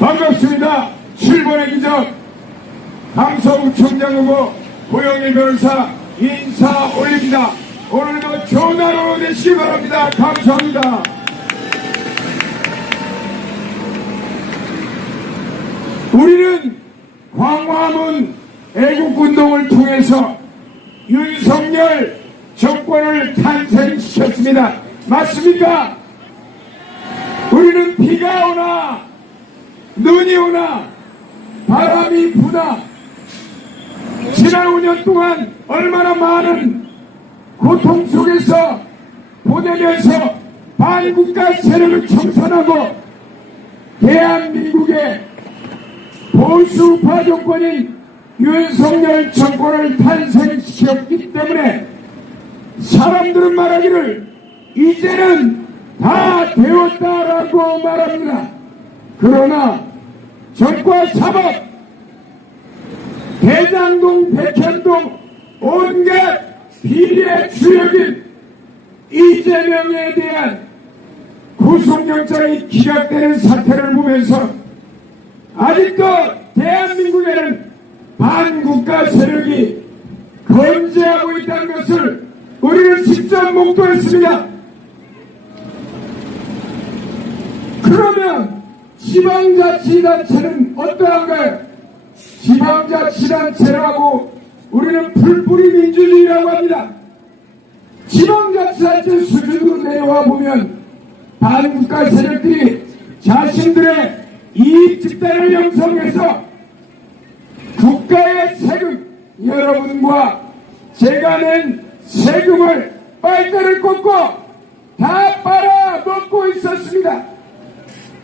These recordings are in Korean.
반갑습니다. 7번의 기적 강서구청장 후보 고영일 변호사 인사 올립니다. 오늘도 좋은 하루 되시기 바랍니다. 감사합니다. 우리는 광화문 애국운동을 통해서 윤석열 정권을 탄생시켰습니다. 맞습니까? 우리는 비가 오나 눈이 오나 바람이 부나 지난 5년 동안 얼마나 많은 고통 속에서 보내면서 반국가 세력을 청산하고 대한민국의 보수파 정권인 윤석열 정권을 탄생시켰기 때문에 사람들은 말하기를 이제는 다 되었다라고 말합니다. 그러나 전과 사법, 대장동, 백현동 온갖 비리의 주역인 이재명에 대한 구속영장이 기각되는 사태를 보면서 아직도 대한민국에는 반국가 세력이 건재하고 있다는 것을 우리는 직접 목도했습니다. 그러면 지방자치단체는 어떠한가요? 지방자치단체라고 우리는 풀뿌리 민주주의라고 합니다. 지방자치단체 수준으로 내려와 보면 반국가 세력들이 자신들의 이익 집단을 형성해서 국가의 세금, 여러분과 제가 낸 세금을 빨대를 꽂고 다 빨아먹고 있었습니다.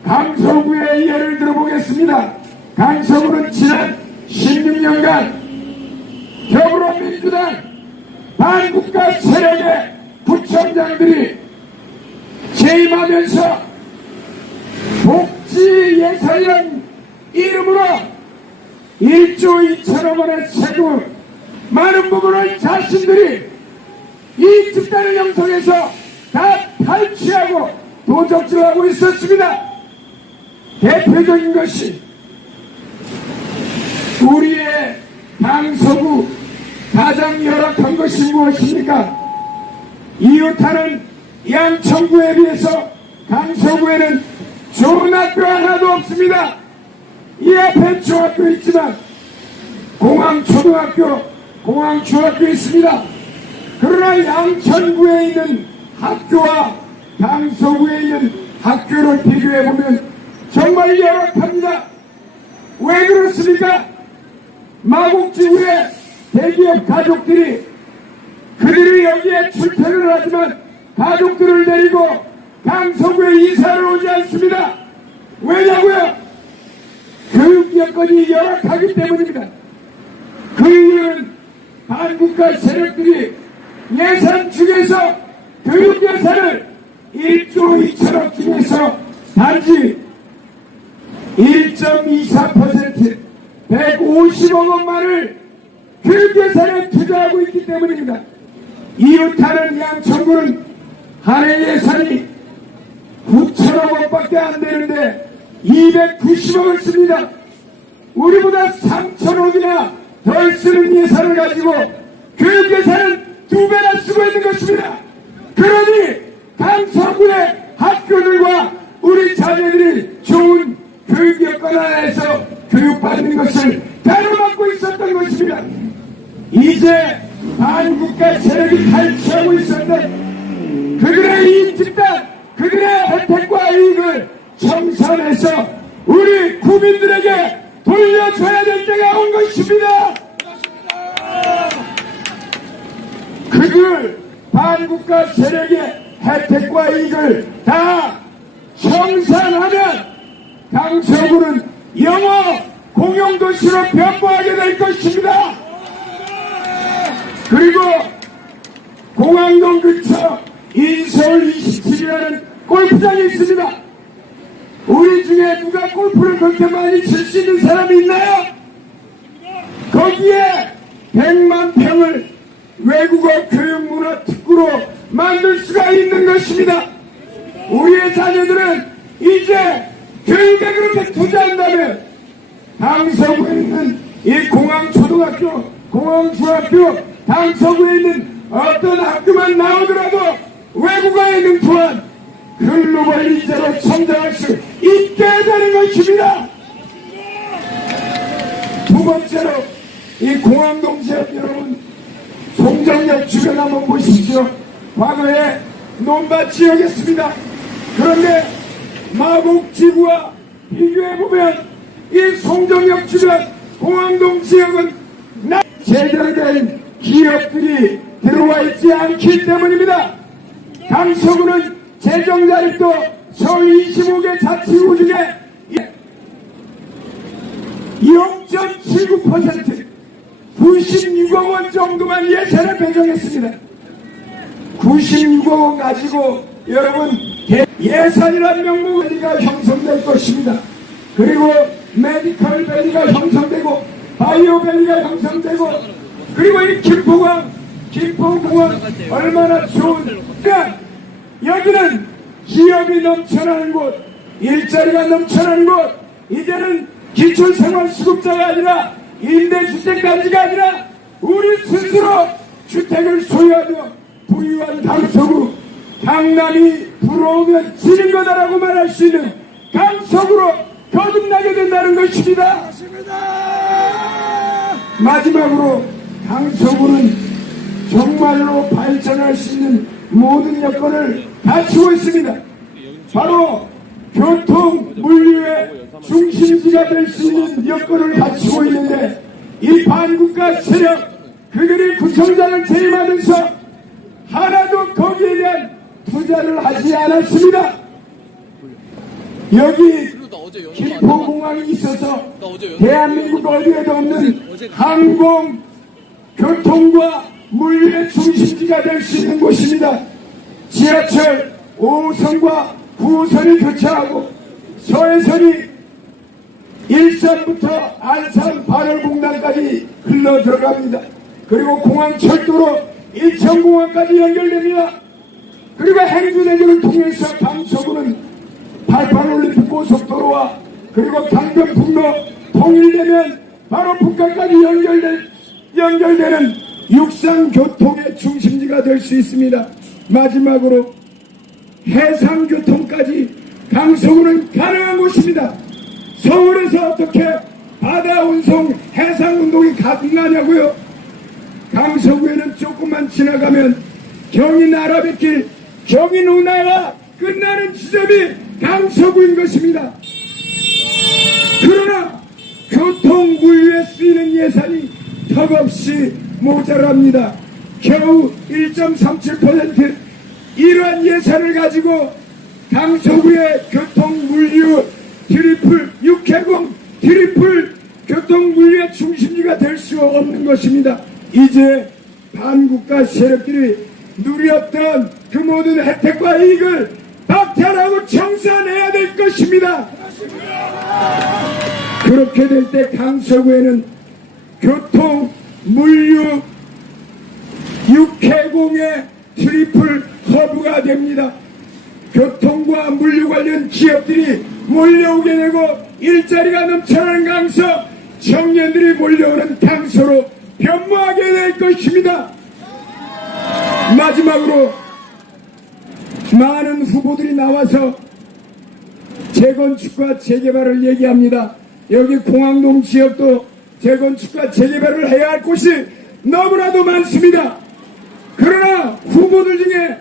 강서구의 예를 들어보겠습니다. 강서구는 지난 16년간 더불어민주당 반국가 세력의 구청장들이 재임하면서 복지 예산이라는 이름으로 1조 2천억 원의 세금을 많은 부분을 자신들이 이 집단을 형성해서 다 탈취하고 도적질하고 있었습니다. 대표적인 것이 우리의 강서구 가장 열악한 것이 무엇입니까? 이웃하는 양천구에 비해서 강서구에는 좋은 학교 하나도 없습니다. 이 앞에 중학교 있지만 공항초등학교, 공항중학교 있습니다. 그러나 양천구에 있는 학교와 강서구에 있는 학교를 비교해보면 정말 열악합니다. 왜 그렇습니까? 마곡지구의 대기업 가족들이 그들이 여기에 출퇴근을 하지만 가족들을 데리고 강서구에 이사를 오지 않습니다. 왜냐고요? 교육 여건이 열악하기 때문입니다. 그 이유는 반국가 세력들이 예산 중에서 교육 예산을 1조 2천억 중에서 단지 1.24% 150억 원만을 교육 예산에 투자하고 있기 때문입니다. 이웃하는 양천구는 한 해 예산이 9천억 원밖에 안 되는데 290억을 씁니다. 우리보다 3천억이나 덜 쓰는 예산을 가지고 교육 예산은 2배나 쓰고 있는 것입니다. 그러니 강서구의 학교들과 우리 자녀들이 좋은 교육 여건 안에서 교육받는 것을 가로막고 있었던 것입니다. 이제 반국가 세력이 탈취하고 있었던 그들의 이익 집단, 그들의 혜택과 이익을 청산해서 우리 국민들에게 돌려줘야 될 때가 온 것입니다. 그들 반국가 세력의 혜택과 이익을 다 청산하면 강서구는 영어 공용도시로 변모하게 될 것입니다. 그리고 공항동 근처 인서울 27이라는 골프장이 있습니다. 우리 중에 누가 골프를 그렇게 많이 칠 수 있는 사람이 있나요? 거기에 100만 평을 외국어 교육문화 특구로 만들 수가 있는 것입니다. 우리의 자녀들은 이제 교육에 그렇게 투자한다면 강서구에 있는 이 공항초등학교, 공항중학교, 강서구에 있는 어떤 학교만 나오더라도 외국어에 능통한 글로벌 인재로 성장할 수 있게 되는 것입니다. 두 번째로 이 공항동 지역 여러분 송정역 주변 한번 보십시오. 과거에 논밭지역이었습니다. 그런데 마곡지구와 비교해보면 이 송정역 주변 공항동 지역은 제대로 된 기업들이 들어와 있지 않기 때문입니다. 강서구는 재정자립도 서울 25개 자치구 중에 0.79% 96억 원 정도만 예산을 배정했습니다. 96억 원 가지고 여러분 예산이라는 명목이 형성될 것입니다. 그리고 메디컬 밸리가 형성되고 바이오 밸리가 형성되고 그리고 이 김포공항 얼마나 좋은 여기는 기업이 넘쳐나는 곳, 일자리가 넘쳐나는 곳, 이제는 기초생활수급자가 아니라 임대주택단지가 아니라 우리 스스로 주택을 소유하며 부유한 강서구, 강남이 부러우면 지는 거다라고 말할 수 있는 강서구로 거듭나게 된다는 것입니다. 마지막으로 강서구는 정말로 발전할 수 있는 모든 여건을 갖추고 있습니다. 바로 교통, 물류의 중심지가 될 수 있는 여건을 갖추고 있는데 이 반국가 세력, 그들이 구청장을 재임하면서 하나도 거기에 대한 투자를 하지 않았습니다. 여기 김포공항이 있어서 대한민국 어디에도 없는 항공, 교통과 물류의 중심지가 될 수 있는 곳입니다. 지하철 5호선과 9호선이 교차하고 서해선이 일산부터 안산, 발월공단까지 흘러 들어갑니다. 그리고 공항철도로 인천공항까지 연결됩니다. 그리고 행주대교를 통해서 강서구는 88올림픽 고속도로와 그리고 강변북로 통일되면 바로 북한까지 연결되는 육상교통의 중심지가 될 수 있습니다. 마지막으로 해상교통까지 강서구는 가능한 곳입니다. 서울에서 어떻게 바다운송 해상운동이 가능하냐고요. 강서구에는 조금만 지나가면 경인 아라뱃길, 경인 운하가 끝나는 지점이 강서구인 것입니다. 그러나 교통 물류에 쓰이는 예산이 턱없이 모자랍니다. 겨우 1.37% 이러한 예산을 가지고 강서구의 교통 물류 트리플 육해공 트리플 교통 물류의 중심지가 될 수 없는 것입니다. 이제 반국가 세력들이 누렸던 그 모든 혜택과 이익을 박탈하고 청산해야 될 것입니다. 그렇게 될 때 강서구에는 교통, 물류, 육해공의 트리플 허브가 됩니다. 교통과 물류 관련 기업들이 몰려오게 되고 일자리가 넘쳐나는 강서, 청년들이 몰려오는 강서로 변모하게 될 것입니다. 마지막으로 많은 후보들이 나와서 재건축과 재개발을 얘기합니다. 여기 공항동 지역도 재건축과 재개발을 해야 할 곳이 너무나도 많습니다. 그러나 후보들 중에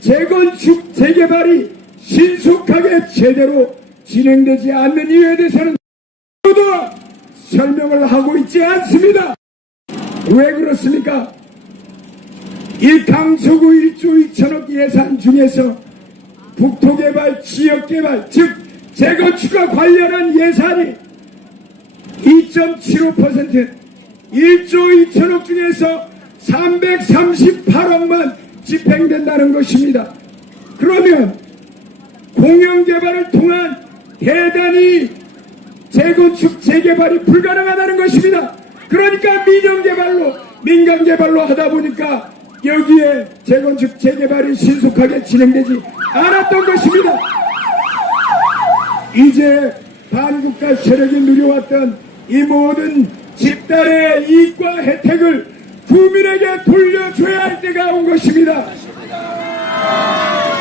재건축 재개발이 신속하게 제대로 진행되지 않는 이유에 대해서는 모두 설명을 하고 있지 않습니다. 왜 그렇습니까? 이 강서구 1조 2천억 예산 중에서 국토개발, 지역개발, 즉 재건축과 관련한 예산이 2.75% 1조 2천억 중에서 338억만 집행된다는 것입니다. 그러면 공영개발을 통한 대단히 재건축, 재개발이 불가능하다는 것입니다. 그러니까 민영개발로, 민간개발로 하다 보니까 여기에 재건축, 재개발이 신속하게 진행되지 않았던 것입니다. 이제 반국가 세력이 누려왔던 이 모든 집단의 이익과 혜택을 국민에게 돌려줘야 할 때가 온 것입니다.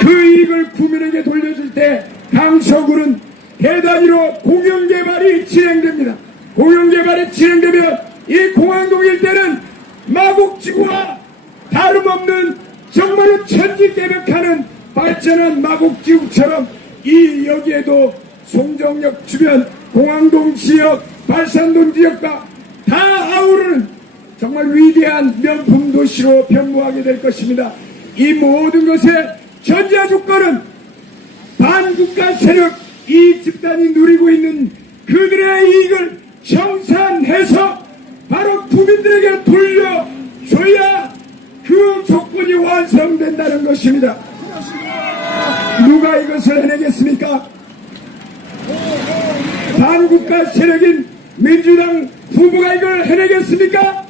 그 이익을 국민에게 돌려줄 때 강서구는 대단위로 공영개발이 진행됩니다. 공영개발이 진행되면 이 공항동 일대는 마곡지구와 다름없는 정말로 천지개벽하는 발전한 마곡지구처럼 이 여기에도 송정역 주변 공항동 지역, 발산동 지역과 다 아우르는 정말 위대한 명품 도시로 변모하게 될 것입니다. 이 모든 것의 전제 조건은 반국가 세력 이 집단이 누리고 있는 그들의 이익을 청산해서 바로 국민들에게 돌려줘야 그 조건이 완성된다는 것입니다. 누가 이것을 해내겠습니까? 반국가 세력인 민주당 후보가 이걸 해내겠습니까?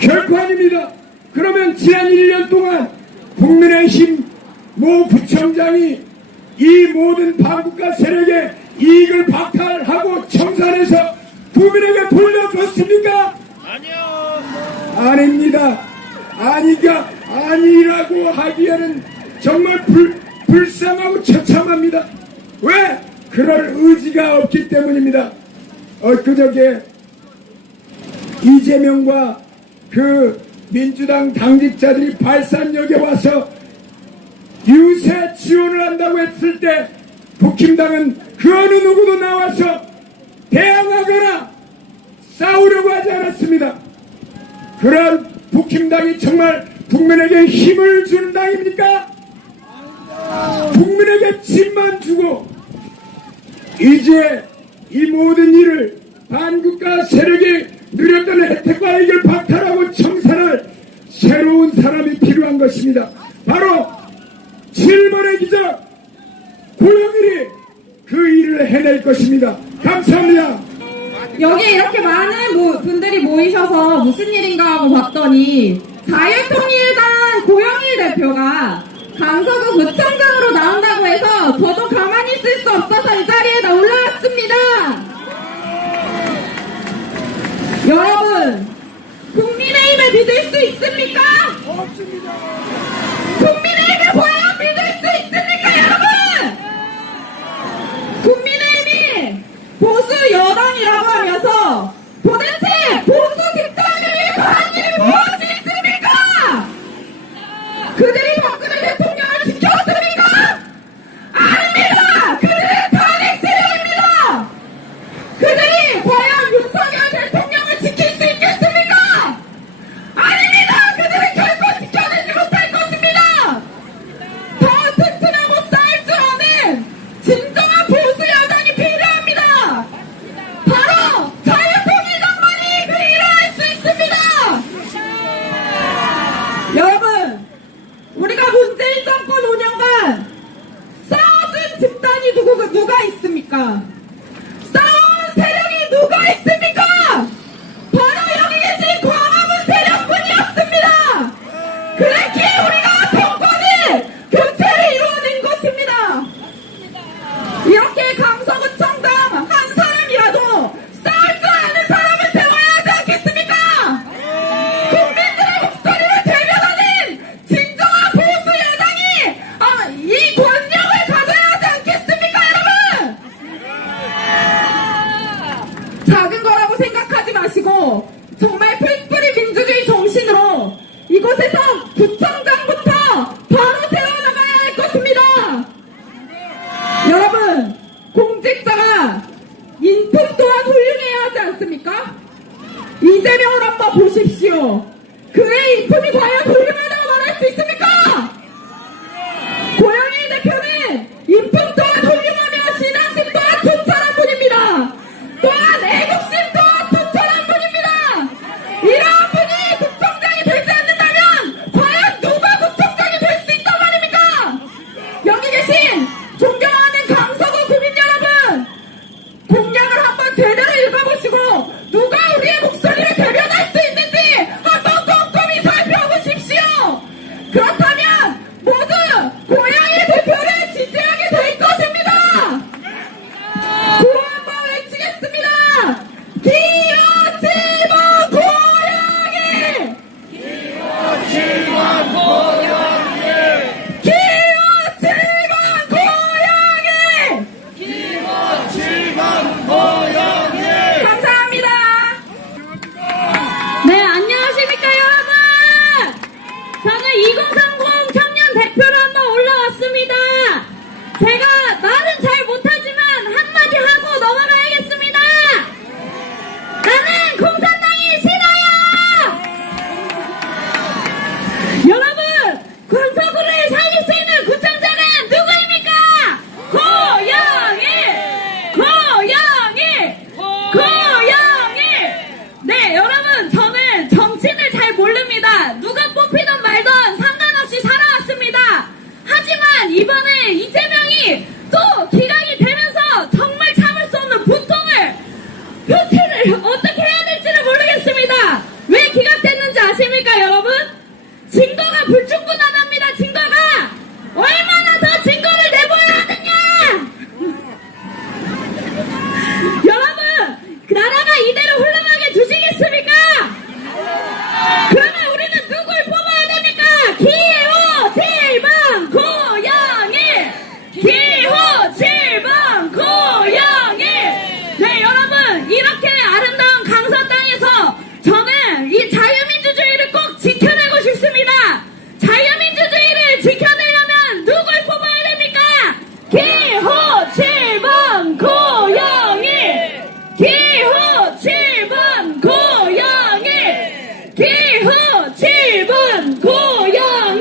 결코 아닙니다. 그러면 지난 1년 동안 국민의힘 모 부총장이 이 모든 반국가 세력의 이익을 박탈하고 청산해서 국민에게 돌려줬습니까? 아니요. 아닙니다. 아니라고 하기에는 정말 불쌍하고 처참합니다. 왜? 그럴 의지가 없기 때문입니다. 엊그저께 이재명과 그 민주당 당직자들이 발산역에 와서 유세 지원을 한다고 했을 때 국힘당은 그 어느 누구도 나와서 대항하거나 싸우려고 하지 않았습니다. 그런 국힘당이 정말 국민에게 힘을 주는 당입니까? 국민에게 짐만 주고 이제 이 모든 일을 반국가 세력이 누렸던 혜택과 이익을 박탈하고 청산할 새로운 사람이 필요한 것입니다. 바로 7번의 기적 고영일이 그 일을 해낼 것입니다. 감사합니다. 여기에 이렇게 많은 분들이 모이셔서 무슨 일인가 하고 봤더니 자유통일당 고영일 대표가 강서구 구청장으로 나온다고 해서 저도 가만히 있을 수 없어서 이 자리에 올라왔습니다. 여러분, 국민의힘을 믿을 수 있습니까? 없습니다. 국민의힘을 과연 믿을 수 있습니까, 여러분? 국민의힘이 보수 여당이라고 하면서 도대체 보수 집단을 위해서 한 일이 무엇이 있습니까? 그들이 박근혜 대통령을 지켰습니까? 아닙니다! 그들은 탄핵 세력입니다! 그들이 과연 윤석열 대통령을 지킬 수 있겠습니까? 아닙니다! 그들은 결코 지켜내지 못할 것입니다! 더 튼튼하고 싸울 줄 아는 진정한 보수 여당이 필요합니다! 바로 자유통일당만이 그 일을 할 수 있습니다! 여러분, 우리가 문재인 정권 5년간 싸워준 집단이 누가 있습니까? 싸운 세력이 누가 있습니까? 바로 여기 계신 광화문 세력뿐이었습니다. 그렇기에 우리가 정권을 교체를 이루어낸 것입니다. 이렇게 강서구청장 한 사람이라도 싸울 줄 아는 사람을 세워야 하지 않겠습니까? 국민들의 목소리를 대변하는 진정한 보수 여당이 이 권력을 가져야 하지 않겠습니까, 여러분? 작은 거라고 생각하지 마시고 정말 풀뿌리 민주주의 정신으로 이곳에서 구청장부터 바로 세워나가야 할 것입니다. 여러분, 공직자가 인품 또한 훌륭해야 하지 않습니까? 이재명을 한번 보십시오. 그의 인품이 과연 훌륭하다고 말할 수 있습니까? 고영일 대표는 인품 또한 훌륭하며 신앙심 또한 투철한 분입니다. 또한 애국심 또한 투철한 분입니다. 이러한 분이 구청장이 되지 않는다면 과연 누가 구청장이 될 수 있단 말입니까? 여기 계신 존경하는 강서구 구민 여러분, 공약을 한번 제대로 읽어보시고 누가 우리의 목소리를 대변할 수 있는지 한번 꼼꼼히 살펴보십시오. 고영일! 네, 여러분, 저는 정치를 잘 모릅니다. 누가 뽑히든 말든 상관없이 살아왔습니다. 하지만 이번에 이재명이 또 기각이 되면서 정말 참을 수 없는 분통을 표출을 어떻게 해야 될지를 모르겠습니다. 왜 기각됐는지 아십니까, 여러분? 증거가 불충분하답니다, 증거가! 얼마나 더 증거를 내보여야 하느냐! 여러분, 나라가 이대로 흘러가게 두시겠습니까? 그러면 우리는 누굴 뽑아야 됩니까? 기호 7번 고영일! 기호 7번 고영일! 네, 여러분, 이렇게 아름다운 강서 땅에서 저는 이 자유민주주의를 꼭 지켜내고 싶습니다. 자유민주주의를 지켜내려면 누굴 뽑아야 됩니까? 기호 7번 고영일! 기호 7번 고영일! 기호 7번 고영일!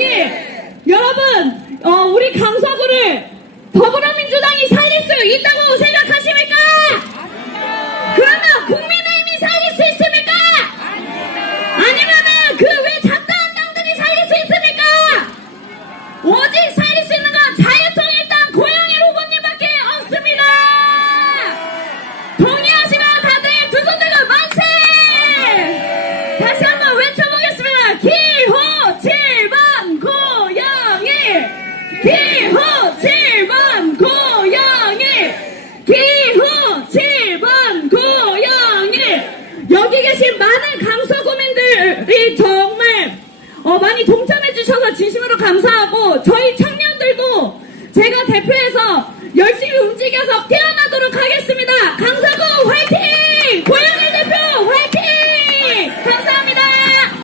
여러분, 우리 강서구를 더불어민주당이 살릴 수 있다고 생각하십니까? 그러면 국민의힘이 살릴 수 있습니까? 아니면은 그 외 잡다한 당들이 살릴 수 있습니까? 오직 살릴 수 있는 건 자유통일당 고영일 후보님밖에 없습니다. 동의하시면 다들 두 손 들고 만세! 다시 한번 외쳐보겠습니다. 기호 7번 고영일! 기호 7번 고영일! 기호 7번 고영일! 여기 계신 많은 강서구민들이 정말 많이 동참해주셔서 진심으로 감사하고 저희 청년들도 제가 대표해서 열심히 움직여서 뛰어난